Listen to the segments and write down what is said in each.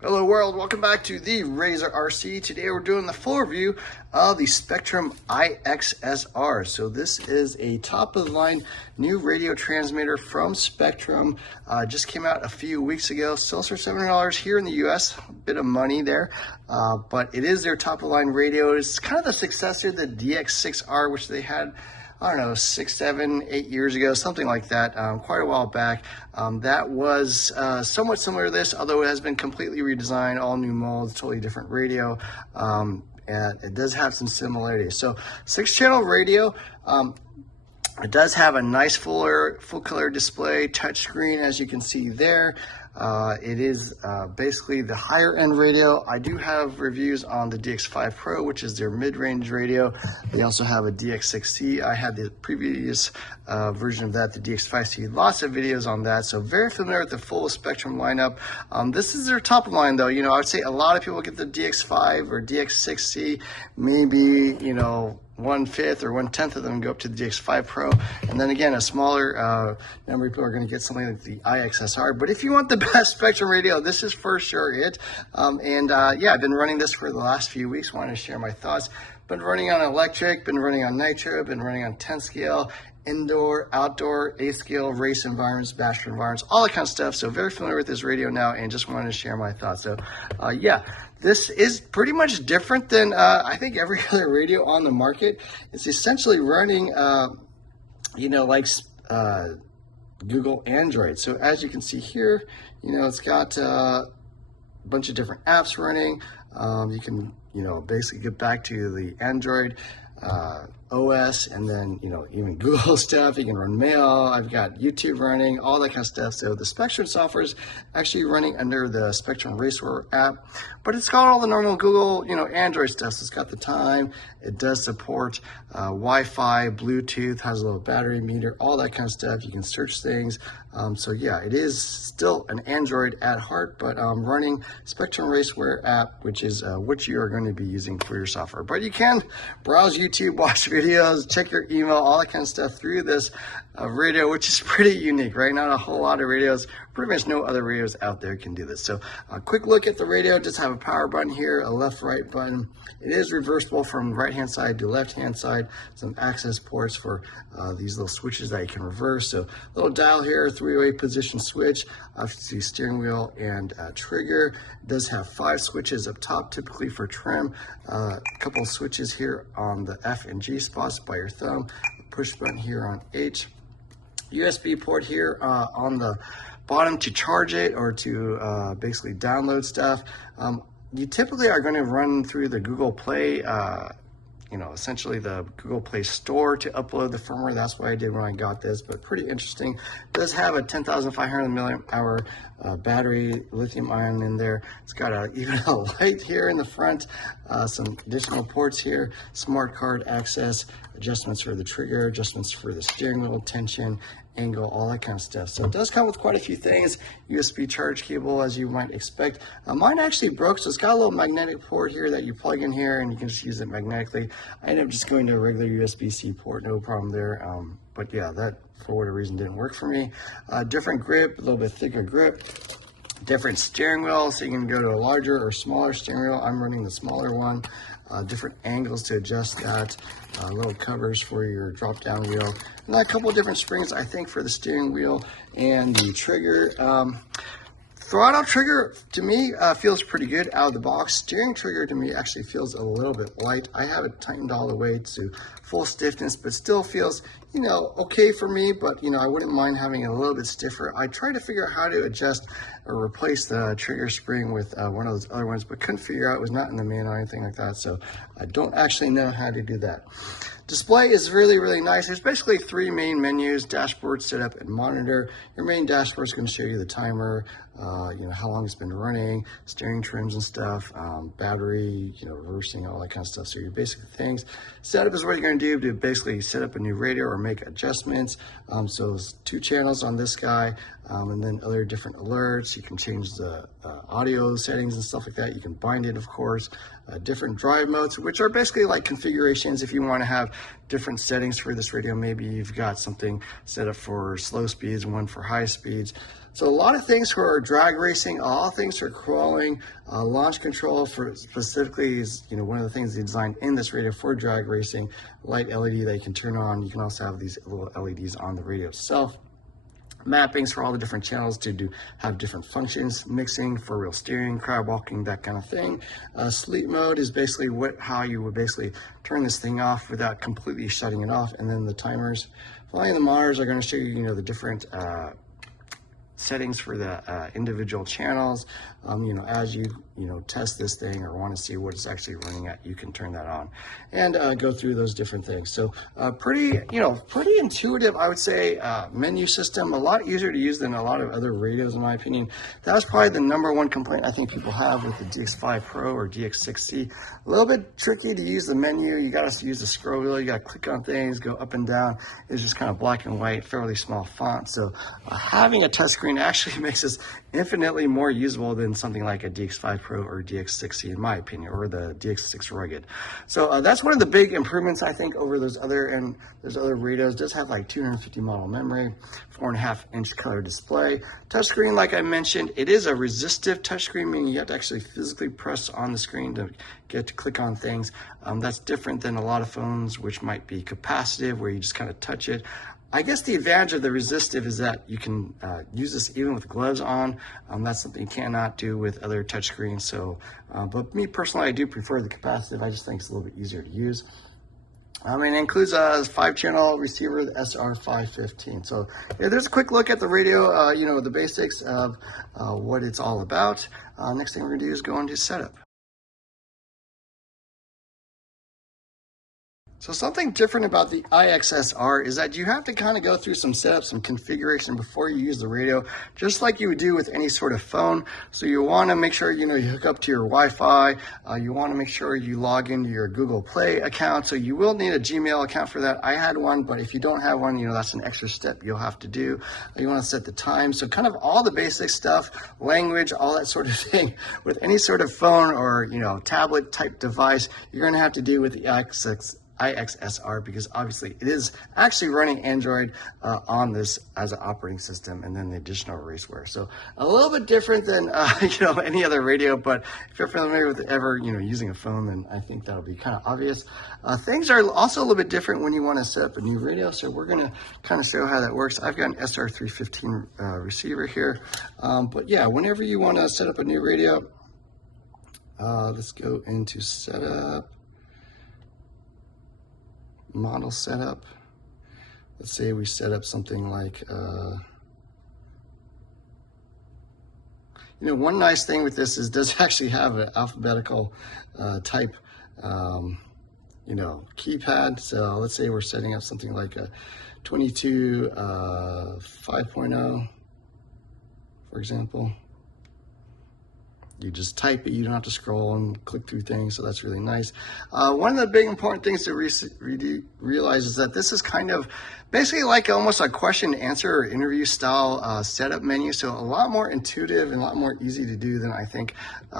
Hello world, welcome back to the Razor RC. Today we're doing the full review of the Spektrum iXSR. So this is a top of the line new radio transmitter from Spektrum. Just came out a few weeks ago, sells for $700 here in the US, a bit of money there. But it is their top of the line radio. It's kind of the successor to the DX6R, which they had, I don't know, 6, 7, 8 years ago, something like that, quite a while back. That was somewhat similar to this, although it has been completely redesigned, all new molds, totally different radio, and it does have some similarities. So 6-channel radio. It does have a nice full color display, touchscreen, as you can see there. It is basically the higher end radio. I do have reviews on the DX5 Pro, which is their mid-range radio. They also have a DX6C. I had the previous version of that, the DX5C. Lots of videos on that, so very familiar with the full Spektrum lineup. This is their top line though. You know, I would say a lot of people get the DX5 or DX6C, maybe, you know, 1/5 or 1/10 of them go up to the DX5 Pro, and then again a smaller number of people are going to get something like the iXSR. But if you want the best Spektrum radio, this is for sure it. Yeah, I've been running this for the last few weeks. Wanted to share my thoughts. Been running on electric, been running on nitro, been running on 10 scale, indoor, outdoor, 8 scale, race environments, bachelor environments, all that kind of stuff. So very familiar with this radio now, and just wanted to share my thoughts. So yeah, this is pretty much different than I think every other radio on the market. It's essentially running, you know, like Google Android. So as you can see here, you know, it's got a bunch of different apps running. You can, you know, basically get back to the Android OS, and then, you know, even Google stuff. You can run mail. I've got YouTube running, all that kind of stuff. So the Spektrum software is actually running under the Spektrum Racer app, but it's got all the normal Google, you know, Android stuff. So it's got the time. It does support Wi-Fi, Bluetooth, has a little battery meter, all that kind of stuff. You can search things. So yeah, it is still an Android at heart, but running Spektrum Raceware app, which is what you are going to be using for your software. But you can browse YouTube, watch videos, check your email, all that kind of stuff through this radio, which is pretty unique, right? Not a whole lot of radios, pretty much no other radios out there can do this. So a quick look at the radio. Just have a power button here, a left-right button. It is reversible from right-hand side to left-hand side. Some access ports for these little switches that you can reverse. So little dial here, 3-way position switch, obviously steering wheel and trigger. It does have 5 switches up top, typically for trim. A couple of switches here on the F and G spots by your thumb. Push button here on H. USB port here on the bottom to charge it or to basically download stuff. You typically are going to run through the Google Play, you know, essentially the Google Play Store to upload the firmware. That's what I did when I got this, but pretty interesting. It does have a 10,500 milliamp hour battery, lithium ion in there. It's got even a light here in the front, some additional ports here, smart card access, adjustments for the trigger, adjustments for the steering wheel, tension, angle, all that kind of stuff. So it does come with quite a few things. USB charge cable, as you might expect. Mine actually broke, so it's got a little magnetic port here that you plug in here, and you can just use it magnetically. I ended up just going to a regular USB-C port, no problem there. But yeah, that for whatever reason didn't work for me. Different grip, a little bit thicker grip. Different steering wheel, so you can go to a larger or smaller steering wheel. I'm running the smaller one. Different angles to adjust that. Little covers for your drop down wheel. And a couple different springs, I think, for the steering wheel and the trigger. Throttle trigger to me feels pretty good out of the box. Steering trigger to me actually feels a little bit light. I have it tightened all the way to full stiffness, but still feels, you know, okay for me. But, you know, I wouldn't mind having it a little bit stiffer. I tried to figure out how to adjust or replace the trigger spring with one of those other ones, but couldn't figure out. It was not in the manual or anything like that, so I don't actually know how to do that. Display is really, really nice. There's basically 3 main menus: dashboard, setup, and monitor. Your main dashboard is going to show you the timer, you know, how long it's been running, steering trims and stuff, battery, you know, reversing, all that kind of stuff. So your basic things. Setup is what you're going to do to basically set up a new radio or make adjustments. So there's 2 channels on this guy, and then other different alerts. You can change the audio settings and stuff like that. You can bind it, of course. Different drive modes, which are basically like configurations if you want to have different settings for this radio. Maybe you've got something set up for slow speeds and one for high speeds. So a lot of things for drag racing, all things for crawling, launch control for specifically is, you know, one of the things they designed in this radio for drag racing. Light LED that you can turn on. You can also have these little LEDs on the radio itself. Mappings for all the different channels to have different functions, mixing, four-wheel steering, crab walking, that kind of thing. Sleep mode is basically how you would basically turn this thing off without completely shutting it off. And then the timers. Following the monitors are going to show you, you know, the different settings for the individual channels. You know, as you test this thing or want to see what it's actually running at, you can turn that on and go through those different things. So pretty intuitive, I would say, menu system, a lot easier to use than a lot of other radios, in my opinion. That was probably the #1 complaint I think people have with the DX5 Pro or DX6C. A little bit tricky to use the menu. You got to use the scroll wheel. You got to click on things, go up and down. It's just kind of black and white, fairly small font. So having a touchscreen actually makes this infinitely more usable than something like a DX5 Pro or DX6C, in my opinion, or the DX6 Rugged. So that's one of the big improvements, I think, over those other radios. It does have like 250 model memory, 4.5-inch color display. Touchscreen, like I mentioned, it is a resistive touchscreen, meaning you have to actually physically press on the screen to get to click on things. That's different than a lot of phones, which might be capacitive, where you just kind of touch it. I guess the advantage of the resistive is that you can use this even with gloves on. That's something you cannot do with other touchscreens. So, but me personally, I do prefer the capacitive. I just think it's a little bit easier to use. And it includes a 5-channel receiver, the SR515. So yeah, there's a quick look at the radio, you know, the basics of what it's all about. Next thing we're gonna do is go into setup. So something different about the iXSR is that you have to kind of go through some setup, some configuration before you use the radio, just like you would do with any sort of phone. So you want to make sure, you know, you hook up to your Wi-Fi. You want to make sure you log into your Google Play account. So you will need a Gmail account for that. I had one, but if you don't have one, you know, that's an extra step you'll have to do. You want to set the time. So kind of all the basic stuff, language, all that sort of thing with any sort of phone or, you know, tablet type device, you're going to have to do with the iXSR, because obviously it is actually running Android on this as an operating system, and then the additional raceware. So a little bit different than you know, any other radio, but if you're familiar with using a phone, then I think that'll be kind of obvious. Things are also a little bit different when you want to set up a new radio, so we're going to kind of show how that works. I've got an SR315 receiver here, but yeah, whenever you want to set up a new radio, let's go into setup. Model setup. Let's say we set up something like, one nice thing with this is it does actually have an alphabetical type, keypad. So let's say we're setting up something like a 22 5.0, for example. You just type it, you don't have to scroll and click through things, so that's really nice. One of the big important things to realize is that this is kind of basically like almost a question and answer or interview style setup menu, so a lot more intuitive and a lot more easy to do than I think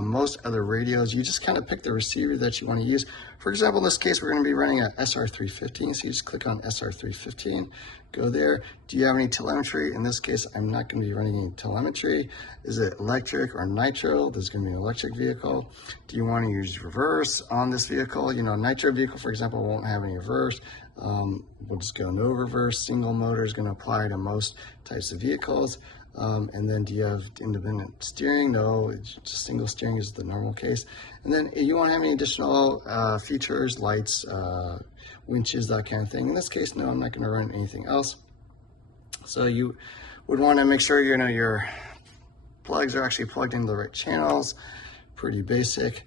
most other radios. You just kind of pick the receiver that you want to use. For example, in this case, we're going to be running a SR315, so you just click on SR315, go there. Do you have any telemetry? In this case, I'm not going to be running any telemetry. Is it electric or nitro? There's going to be an electric vehicle. Do you want to use reverse on this vehicle? Nitro vehicle, for example, won't have any reverse. We'll just go no reverse. Single motor is going to apply to most types of vehicles. And then do you have independent steering? No, it's just single steering is the normal case. And then you won't have any additional features, lights, winches, that kind of thing. In this case, no, I'm not going to run anything else. So you would want to make sure your plugs are actually plugged into the right channels. Pretty basic.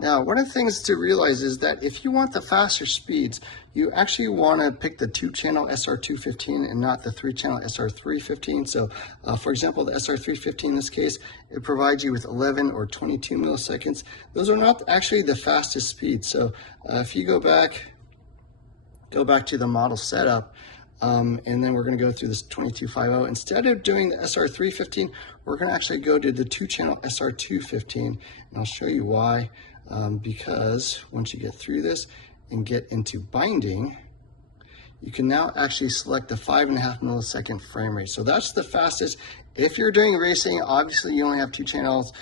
Now, one of the things to realize is that if you want the faster speeds, you actually want to pick the 2-channel SR215 and not the 3-channel SR315. So, for example, the SR315 in this case, it provides you with 11 or 22 milliseconds. Those are not actually the fastest speeds. So, if you go back to the model setup, and then we're going to go through this 2250. Instead of doing the SR315, we're going to actually go to the 2-channel SR215, and I'll show you why. Because once you get through this and get into binding, you can now actually select the 5.5 millisecond frame rate. So that's the fastest. If you're doing racing, obviously you only have 2 channels,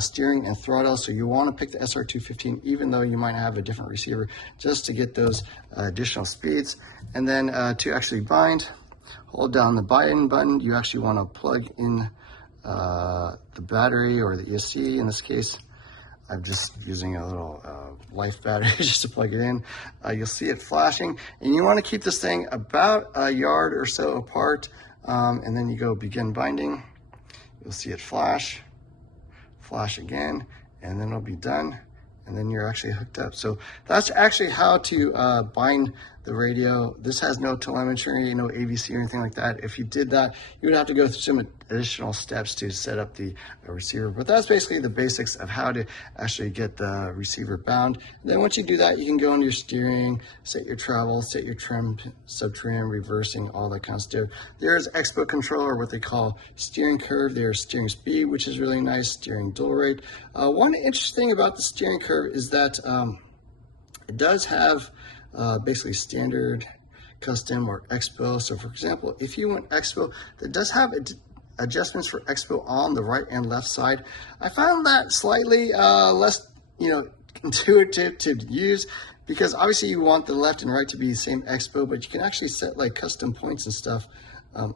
steering and throttle, so you want to pick the SR215 even though you might have a different receiver just to get those additional speeds. And then to actually bind, hold down the bind button. You actually want to plug in the battery or the ESC. In this case, I'm just using a little life battery just to plug it in. You'll see it flashing, and you want to keep this thing about a yard or so apart, and then you go begin binding. You'll see it flash again, and then it'll be done, and then you're actually hooked up. So that's actually how to bind the radio. This has no telemetry, no AVC or anything like that. If you did that, you would have to go through some additional steps to set up the receiver. But that's basically the basics of how to actually get the receiver bound. And then once you do that, you can go into your steering, set your travel, set your trim, sub-trim, reversing, all that kind of stuff. There's expo control, or what they call steering curve. There's steering speed, which is really nice, steering dual rate. One interesting thing about the steering curve is that it does have basically standard, custom, or expo. So for example, if you went expo, that does have adjustments for expo on the right and left side. I found that slightly less intuitive to use, because obviously you want the left and right to be the same expo, but you can actually set like custom points and stuff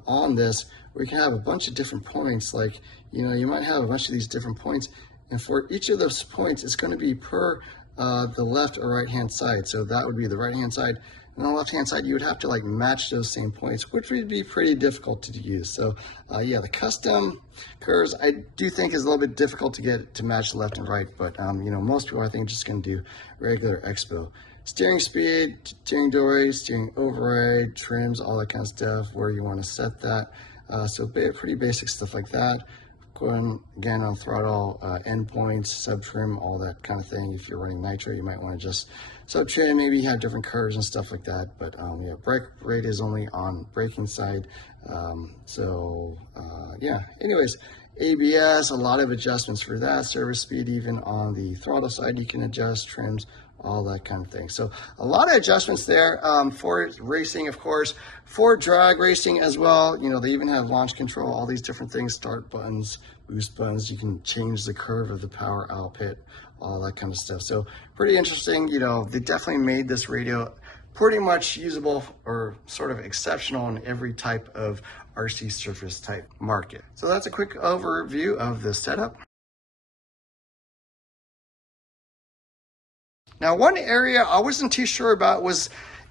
on this, where you can have a bunch of different points. Like, you might have a bunch of these different points, and for each of those points, it's going to be per the left or right hand side. So that would be the right hand side, and on the left hand side you would have to like match those same points, which would be pretty difficult to use. So yeah, the custom curves I do think is a little bit difficult to get to match left and right, but most people I think just going to do regular expo. Steering speed, steering dual rate, steering override, trims, all that kind of stuff, where you want to set that. So pretty basic stuff like that. Going again on throttle, endpoints, sub trim, all that kind of thing. If you're running nitro, you might want to just sub trim, maybe have different curves and stuff like that. But yeah, brake rate is only on braking side. Yeah, anyways, ABS, a lot of adjustments for that. Service speed, even on the throttle side, you can adjust, trims, all that kind of thing. So a lot of adjustments there for racing, of course, for drag racing as well. They even have launch control, all these different things, start buttons, boost buttons. You can change the curve of the power output, all that kind of stuff. So pretty interesting. They definitely made this radio pretty much usable or sort of exceptional in every type of RC surface type market. So that's a quick overview of the setup. Now, one area I wasn't too sure about was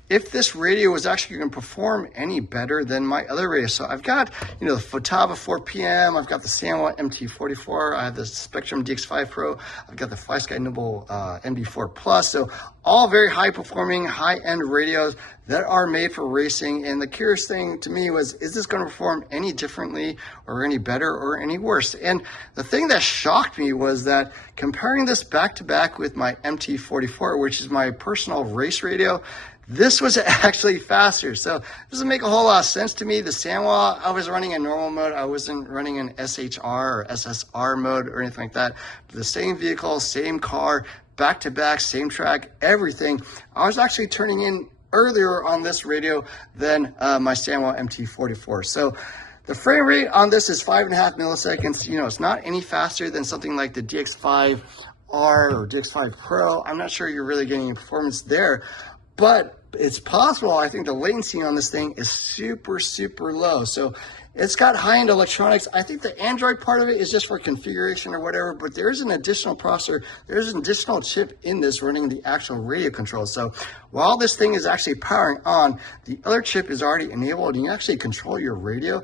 if this radio was actually going to perform any better than my other radio. So I've got, the Futaba 4PM, I've got the Sanwa MT44, I have the Spektrum DX5 Pro, I've got the FlySky Nimble NB4 Plus. So all very high performing, high end radios that are made for racing. And the curious thing to me was, is this going to perform any differently or any better or any worse? And the thing that shocked me was that comparing this back to back with my MT44, which is my personal race radio, this was actually faster. So it doesn't make a whole lot of sense to me. The Sanwa, I was running in normal mode. I wasn't running in SHR or SSR mode or anything like that. The same vehicle, same car, back to back, same track, everything. I was actually turning in earlier on this radio than my Sanwa MT44. So the frame rate on this is 5.5 milliseconds. It's not any faster than something like the DX5R or DX5 Pro. I'm not sure you're really getting any performance there, but it's possible. I think the latency on this thing is super, super low. So it's got high-end electronics. I think the Android part of it is just for configuration or whatever, but there's an additional processor, there's an additional chip in this running the actual radio control. So while this thing is actually powering on, the other chip is already enabled and you actually control your radio.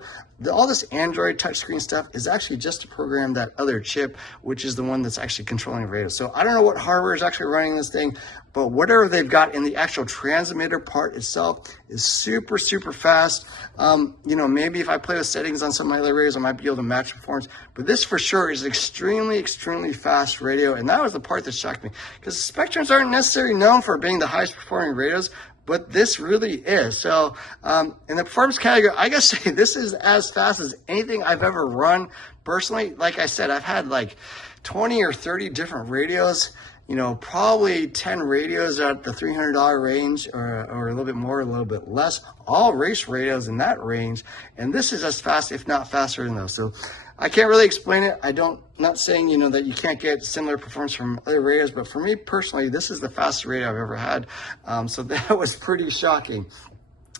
All this Android touchscreen stuff is actually just to program that other chip, which is the one that's actually controlling the radio. So I don't know what hardware is actually running this thing, but whatever they've got in the actual transmitter part itself is super, super fast. Maybe if I play with settings on some of my other radios, I might be able to match performance, but this for sure is extremely, extremely fast radio. And that was the part that shocked me, because Spectrums aren't necessarily known for being the highest performing radios, but this really is. So in the performance category, I gotta say this is as fast as anything I've ever run personally. Like I said, I've had like 20 or 30 different radios, you know, probably 10 radios at the $300 range, or a little bit more, a little bit less, all race radios in that range. And this is as fast, if not faster than those. So I can't really explain it. Not saying, you know, that you can't get similar performance from other radios, but for me personally, this is the fastest radio I've ever had. So that was pretty shocking.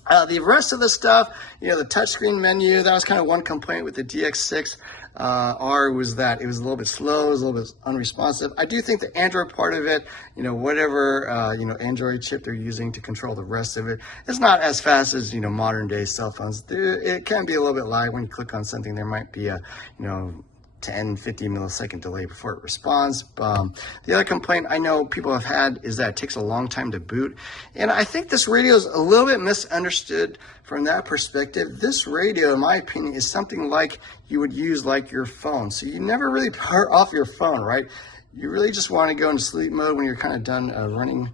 The rest of the stuff, you know, the touchscreen menu, that was kind of one complaint with the DX6 R, was that it was a little bit slow, it was a little bit unresponsive. I do think the Android part of it, you know, whatever, you know, Android chip they're using to control the rest of it, it's not as fast as, you know, modern day cell phones. It can be a little bit lag when you click on something. There might be a, you know, 10, 50 millisecond delay before it responds. The other complaint I know people have had is that it takes a long time to boot. And I think this radio is a little bit misunderstood from that perspective. This radio, in my opinion, is something like you would use like your phone. So you never really power off your phone, right? You really just want to go into sleep mode when you're kind of done running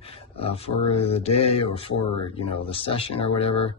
for the day or for, you know, the session or whatever.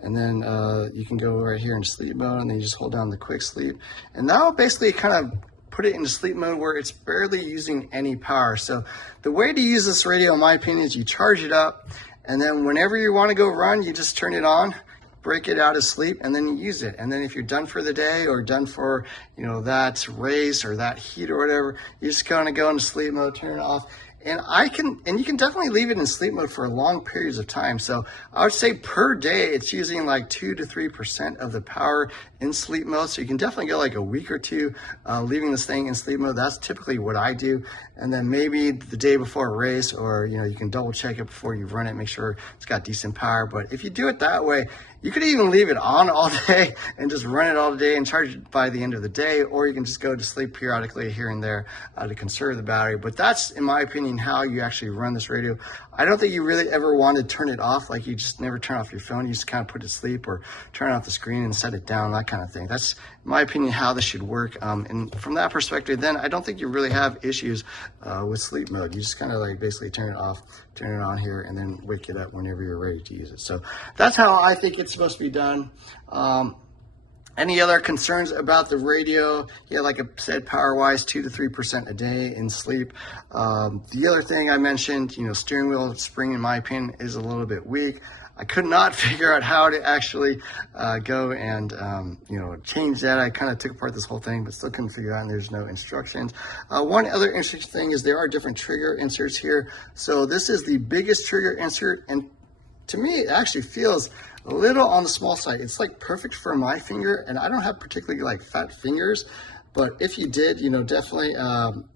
And then you can go right here in sleep mode, and then you just hold down the quick sleep. And that will basically kind of put it into sleep mode where it's barely using any power. So the way to use this radio, in my opinion, is you charge it up, and then whenever you want to go run, you just turn it on, break it out of sleep, and then you use it. And then if you're done for the day or done for, you know, that race or that heat or whatever, you just kind of go into sleep mode, turn it off. And you can definitely leave it in sleep mode for long periods of time. So I would say per day, it's using like 2 to 3% of the power in sleep mode. So you can definitely go like a week or two leaving this thing in sleep mode. That's typically what I do. And then maybe the day before a race, or, you know, you can double check it before you run it, make sure it's got decent power. But if you do it that way, you could even leave it on all day and just run it all day and charge it by the end of the day, or you can just go to sleep periodically here and there to conserve the battery. But that's, in my opinion, how you actually run this radio. I don't think you really ever want to turn it off. Like, you just never turn off your phone. You just kind of put it to sleep or turn off the screen and set it down, that kind of thing. That's, in my opinion, how this should work. And from that perspective, then I don't think you really have issues with sleep mode. You just kind of like basically turn it off, turn it on here, and then wake it up whenever you're ready to use it. So that's how I think it's supposed to be done. Any other concerns about the radio? Yeah, like I said, power-wise, 2 to 3% a day in sleep. The other thing I mentioned, you know, steering wheel spring, in my opinion, is a little bit weak. I could not figure out how to actually go and, you know, change that. I kind of took apart this whole thing, but still couldn't figure it out, and there's no instructions. One other interesting thing is there are different trigger inserts here. So this is the biggest trigger insert, and to me, it actually feels a little on the small side. It's like perfect for my finger, and I don't have particularly like fat fingers, but if you did, you know, definitely,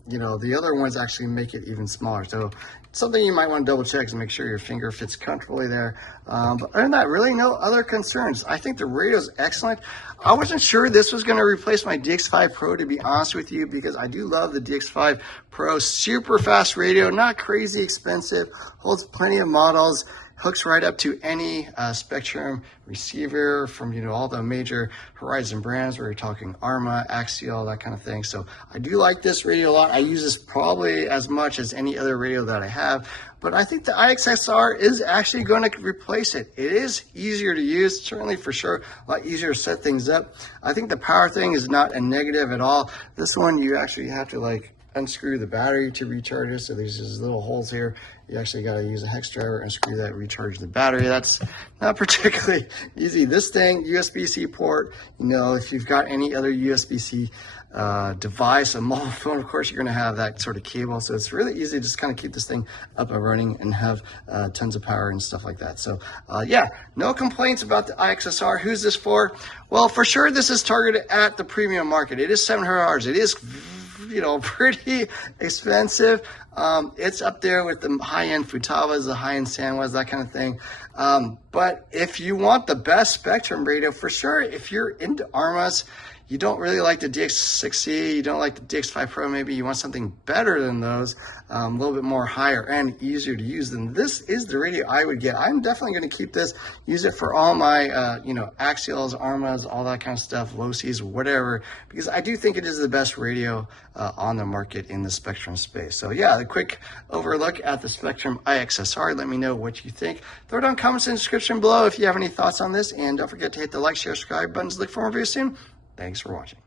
you know, the other ones actually make it even smaller. So something you might want to double check is make sure your finger fits comfortably there. But other than that, really no other concerns. I think the radio is excellent. I wasn't sure this was going to replace my DX5 Pro, to be honest with you, because I do love the DX5 Pro. Super fast radio, not crazy expensive, holds plenty of models, hooks right up to any Spektrum receiver from, you know, all the major Horizon brands, where you're talking Arma, Axial, that kind of thing. So I do like this radio a lot. I use this probably as much as any other radio that I have, but I think the iXSR is actually going to replace it. It is easier to use, certainly for sure, a lot easier to set things up. I think the power thing is not a negative at all. This one, you actually have to like unscrew the battery to recharge it. So there's these little holes here. You actually got to use a hex driver, unscrew that, recharge the battery. That's not particularly easy. This thing, USB-C port, you know, if you've got any other USB-C device, a mobile phone, of course, you're going to have that sort of cable. So it's really easy to just kind of keep this thing up and running and have tons of power and stuff like that. So yeah, no complaints about the iXSR. Who's this for? Well, for sure, this is targeted at the premium market. It is $700. It is, you know, pretty expensive. It's up there with the high-end Futawas, the high-end Sanwas, that kind of thing. But if you want the best Spektrum radio, for sure, if you're into Armas, you don't really like the DX6C, you don't like the DX5 Pro, maybe you want something better than those, a little bit more higher end, easier to use, then this is the radio I would get. I'm definitely going to keep this, use it for all my, you know, Axials, Armas, all that kind of stuff, low Cs, whatever, because I do think it is the best radio on the market in the Spektrum space. So yeah, a quick overlook at the Spektrum iXSR. Let me know what you think. Throw down comments in the description below if you have any thoughts on this, and don't forget to hit the like, share, subscribe buttons. Look for more videos soon. Thanks for watching.